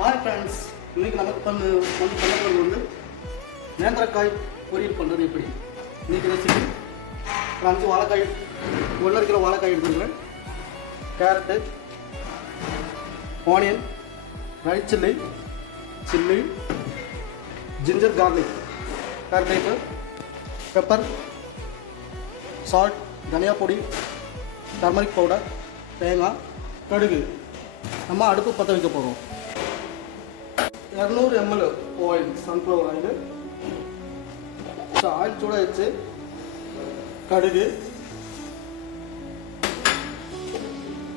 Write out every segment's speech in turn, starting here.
Hi friends, இன்றைக்கி நமக்கு பண்ண போகிறது வந்து நேந்திரக்காய் பொரியல் பண்ணுறது எப்படி. இன்றைக்கி ரெசிபி ஒரு 5 வாழைக்காய், 1.5 கிலோ வாழைக்காய் எடுத்துக்கிறேன். Carrot, onion, red chilli, ginger garlic, paper, pepper, salt, தனியா பொடி, டர்மரிக் பவுடர், தேங்காய், கடுகு. நம்ம அடுப்பு பற்ற வைக்க போகிறோம். 200 ml oil, sunflower oil. Oil சூடாகிடுச்சு.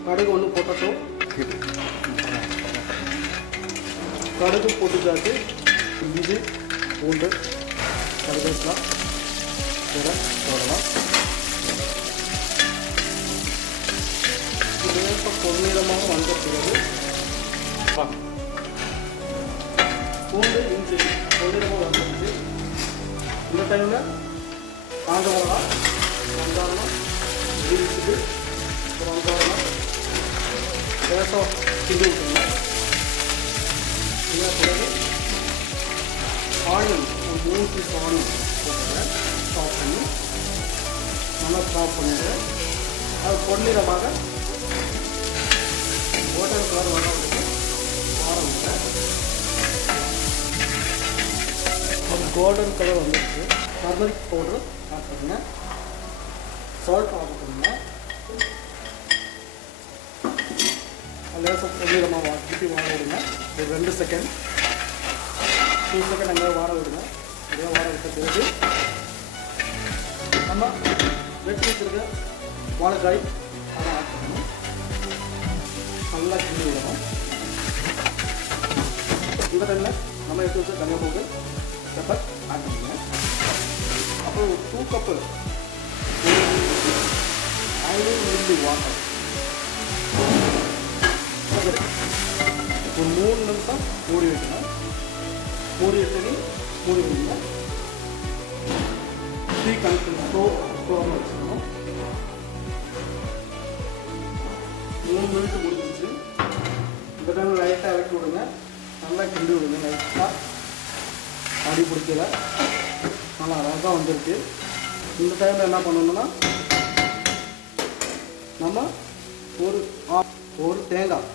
கடுகு ஒன்று போட்டட்டும். கடுகு போட்டுச்சாச்சு. இஞ்சி பூண்டு கருவேப்பிலை கூட போடலாம். இப்போ பொன்னிறமாக வந்த பிறகு பூண்டு இஞ்சி பொன்னிறமாக வந்துடுச்சு. இந்த டைமில் காஞ்ச மிளகா, வெங்காயம், இடிச்சுட்டு ஒரு வெங்காயம் லேசாக கிண்டி விட்டுருங்க. இதே பிறகு ஆனியன் ஒரு 3 பீஸ் ஆனியன் போட்டுருங்க. ஸ்டாப் பண்ணி நல்லா ஸ்டாப் பண்ணிவிட்டு அது பொன்னிறமாக கோல்டன் கலர் வர விட்டு அது கோல்டன் கலர் வந்துடுச்சு. டர்மரிக் பவுடர் ஆட் பண்ணுங்க. சால்ட் ஆட் பண்ணுங்க. லேசாக பொன்னிறமாக திருப்பி வாட விடுங்க. ஒரு 2 செகண்ட் 2 செகண்ட் அங்கே வாட விடுங்க. அதே வாட விட்ட பிறகு நம்ம வெட்டி வச்சுருக்க வாழைக்காய் அதை ஆட் பண்ணணும். நல்லா கிண்டி விடணும். இந்த டைமில் நம்ம எடுத்து வச்சு தனியாக போட்டு பெப்பர் ஆட் பண்ணுங்க. அப்புறம் 2 கப்பு 500 ml வாட்டர் ஒரு 3 நிமிஷம் மூடி வைக்கணும். மூடி வச்சு மூடி வைங்க. டீ கனெக்ட் ஸ்டோவாக வச்சுக்கணும். 3 மினிட் முடிஞ்சிச்சு. இந்த டைமில் லைட்டாக இறக்கி விடுங்க. நல்லா கிண்டி விடுங்க. லைட்டாக அடி பிடிக்கல, நல்லா அழகாக வந்துருக்கு. இந்த டைமில் என்ன பண்ணணும்னா நம்ம ஒரு தேங்காய்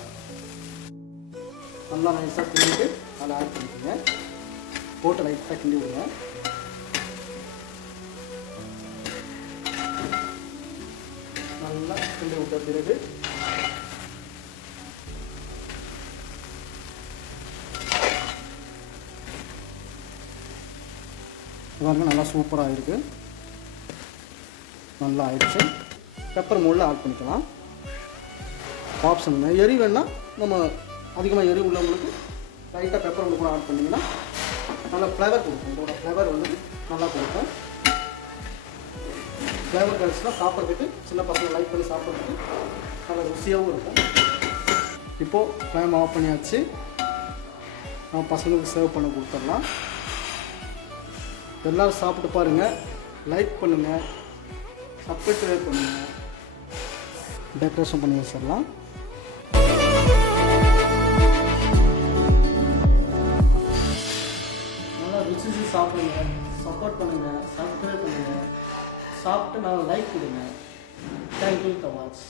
நல்லா நைஸாக கிண்டிட்டு அதில் ஆட் பண்ணிக்கோங்க. போட்டு லைட்டாக கிண்டி விடுங்க. நல்லா கிண்டி விட்ட பிறகு பாருங்க நல்லா சூப்பராக இருக்குது. நல்லா ஆயிடுச்சு. பெப்பர் மூடில் ஆட் பண்ணிக்கலாம். ஆப்ஷன் எரி வேணால் நம்ம அதிகமாக எரி உள்ளவங்களுக்கு லைட்டாக பெப்பர் மூடி கூட ஆட் பண்ணிங்கன்னா நல்லா ஃப்ளேவர் கொடுக்கும். இதோட ஃப்ளேவர் வந்து நல்லா கொடுக்கும். ஃப்ளேவர் கிடச்சுன்னா சாப்பிட்றதுக்கு சின்ன பசங்க லைக் பண்ணி சாப்பிட்றதுக்கு நல்லா ருசியாகவும் இருக்கும். இப்போது ஃப்ளேம் ஆஃப் பண்ணியாச்சு. நம்ம பசங்களுக்கு சர்வ் பண்ண கொடுத்துடலாம். எல்லோரும் சாப்பிட்டு பாருங்கள், லைக் பண்ணுங்கள், சப்ஸ்கிரைப் பண்ணுங்கள், டெக்கரேஷன் பண்ணி வச்சிடலாம். நல்லா ருசி சாப்பிடுங்க, சப்போர்ட் பண்ணுங்கள், சப்ஸ்கிரைப் பண்ணுங்கள், சாப்பிட்டு நல்லா லைக் கொடுங்க. Thank you for watch.